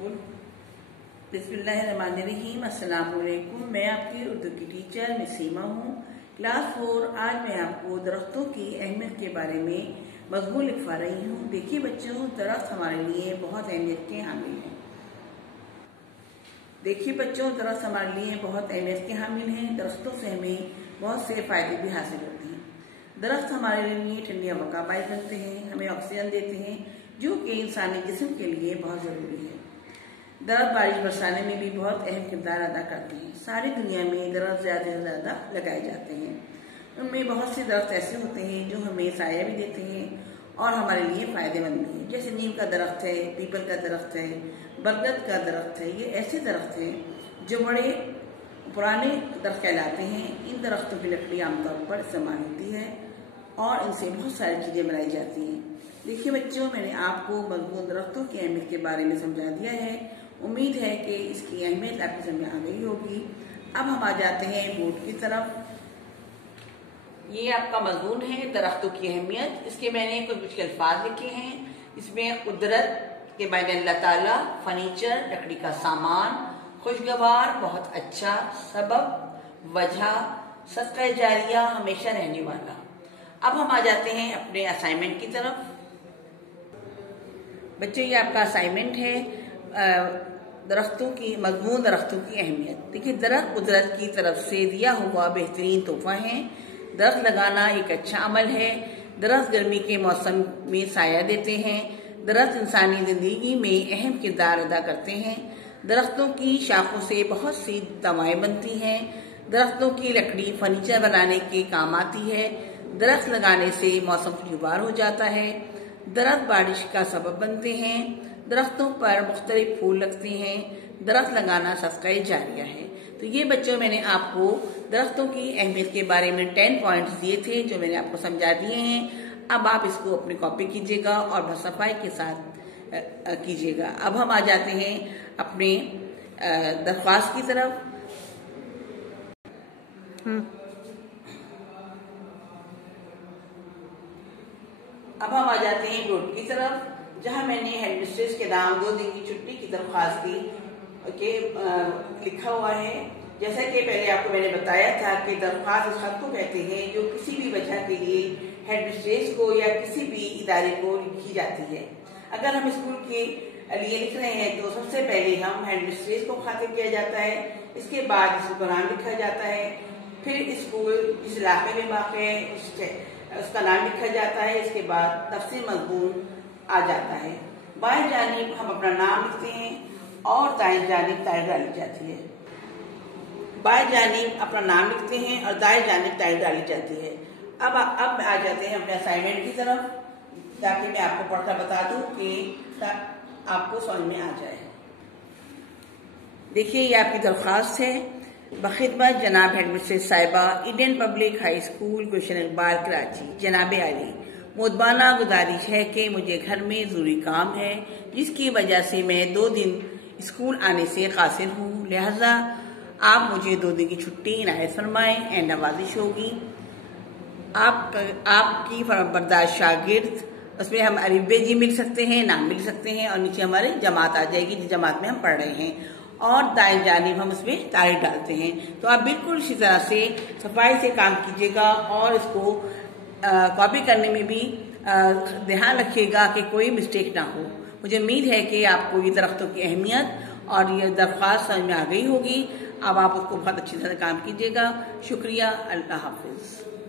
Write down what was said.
बोल। बिस्मिल्लाहिर्रहमानिर्रहीम। अस्सलाम वालेकुम। मैं आपकी उर्दू की टीचर मिस सीमा हूँ, क्लास 4। आज मैं आपको दरख्तों की अहमियत के बारे में मज़मून लिखवा रही हूँ। देखिए बच्चों, दरख्त हमारे लिए बहुत अहमियत के हामिल हैं। देखिए बच्चों, दरख्त हमारे लिए बहुत अहमियत के हामिल हैं। दरख्तों से हमें बहुत से फ़ायदे भी हासिल होते हैं। दरख्त हमारे लिए ठंडी हवा का बायस बनते हैं, हमें ऑक्सीजन देते हैं जो कि इंसानी जिस्म के लिए बहुत ज़रूरी है। दरख्त बारिश बरसाने में भी बहुत अहम किरदार अदा करते हैं। सारी दुनिया में दरख्त ज़्यादा से ज़्यादा लगाए जाते हैं। उनमें बहुत से दरख्त ऐसे होते हैं जो हमें साया भी देते हैं और हमारे लिए फ़ायदेमंद भी हैं। जैसे नीम का दरख्त है, पीपल का दरख्त है, बरगद का दरख्त है। ये ऐसे दरख्त हैं जो बड़े पुराने दरख्त कहलाते हैं। इन दरख्तों की लकड़ी आमतौर पर इस्तेमाल होती है और इनसे बहुत सारी चीज़ें बनाई जाती हैं। देखिए बच्चों, मैंने आपको मज़मून दरख्तों की अहमियत के बारे में समझा दिया है। उम्मीद है कि इसकी अहमियत आपकी समझ में आ गई होगी। अब हम आ जाते हैं बोर्ड की तरफ। ये आपका मज़मून है दरख्तों की अहमियत। इसके मैंने कुछ मुश्किल अल्फाज लिखे हैं। इसमें कुदरत के मायने अल्लाह ताला, फर्नीचर, लकड़ी का सामान, खुशगवार, बहुत अच्छा, सबब, वजह, सदका जारिया, हमेशा रहने वाला। अब हम आ जाते हैं अपने असाइनमेंट की तरफ। बच्चे, ये आपका असाइनमेंट है मज़मून दरख्तों की अहमियत। देखिए, दरख्त कुदरत की तरफ से दिया हुआ बेहतरीन तोहफा है। दरख्त लगाना एक अच्छा अमल है। दरख्त गर्मी के मौसम में साया देते हैं। दरख्त इंसानी ज़िंदगी में अहम किरदार अदा करते हैं। दरख्तों की शाखों से बहुत सी दवाएं बनती हैं। दरख्तों की लकड़ी फर्नीचर बनाने के काम आती है। दरख्त लगाने से मौसम खुशगवार हो जाता है। दरख्त बारिश का सबब बनते हैं। दरख्तों पर मुख्तलिफ फूल लगते हैं। दरख्त लगाना सदका जारिया है। तो ये बच्चों, मैंने आपको दरख्तों की अहमियत के बारे में 10 पॉइंट्स दिए थे जो मैंने आपको समझा दिए हैं। अब आप इसको अपनी कॉपी कीजिएगा और बहुत सफाई के साथ कीजिएगा। अब हम आ जाते हैं अपने दरख्वास्त की तरफ। अब हम आ जाते हैं बोर्ड की तरफ, जहां मैंने हेडमिस्ट्रेस के नाम 2 दिन की छुट्टी की दरख्वास्त दी के लिखा हुआ है। जैसा कि पहले आपको मैंने बताया था कि दरख्वास्त उस खत को कहते हैं जो किसी भी वजह के लिए हेडमिस्ट्रेस को या किसी भी इदारे को लिखी जाती है। अगर हम स्कूल के लिए लिख रहे हैं तो सबसे पहले हम हेडमिस्ट्रेस को खातिर किया जाता है। इसके बाद स्कूल का नाम लिखा जाता है। फिर स्कूल जिस इलाके में वाक़ है उसका नाम लिखा जाता है। इसके बाद तफसील मज़मून आ जाता है। बाएं जानिब हम अपना नाम लिखते हैं और दाएं जानिब तारीख डाली जाती है। बाएं जानिब अपना नाम लिखते हैं और दाएं जानिब तारीख डाली जाती है। अब आ जाते हैं अपने असाइनमेंट की तरफ, ताकि मैं आपको पढ़कर बता दूं कि आपको समझ में आ जाए। देखिए, ये आपकी दरख्वास्त है। बखिदमत जनाब हेडमिस्ट्रेस साहिबा, इंडियन पब्लिक हाई स्कूल गुलशन इकबाल कराची। जनाब आली, मुदबाना गुजारिश है कि मुझे घर में ज़रूरी काम है जिसकी वजह से मैं 2 दिन स्कूल आने से कासिर हूँ। लिहाजा आप मुझे 2 दिन की छुट्टी इनायत फरमाएं। एंड नवाजिश होगी आपकी फरमाबरदार शागिर्द। उसमें हम अरीबे जी मिल सकते हैं, नाम मिल सकते हैं और नीचे हमारी जमात आ जाएगी जिस जमात में हम पढ़ रहे हैं। और दाएं जानिब हम इसमें तारीख डालते हैं। तो आप बिल्कुल इसी तरह से सफाई से काम कीजिएगा और इसको कॉपी करने में भी ध्यान रखिएगा कि कोई मिस्टेक ना हो। मुझे उम्मीद है कि आपको ये दरख्तों की अहमियत और ये दरख्वास्त समझ में आ गई होगी। अब आप उसको बहुत अच्छी तरह काम कीजिएगा। शुक्रिया। अल्लाह हाफिज़।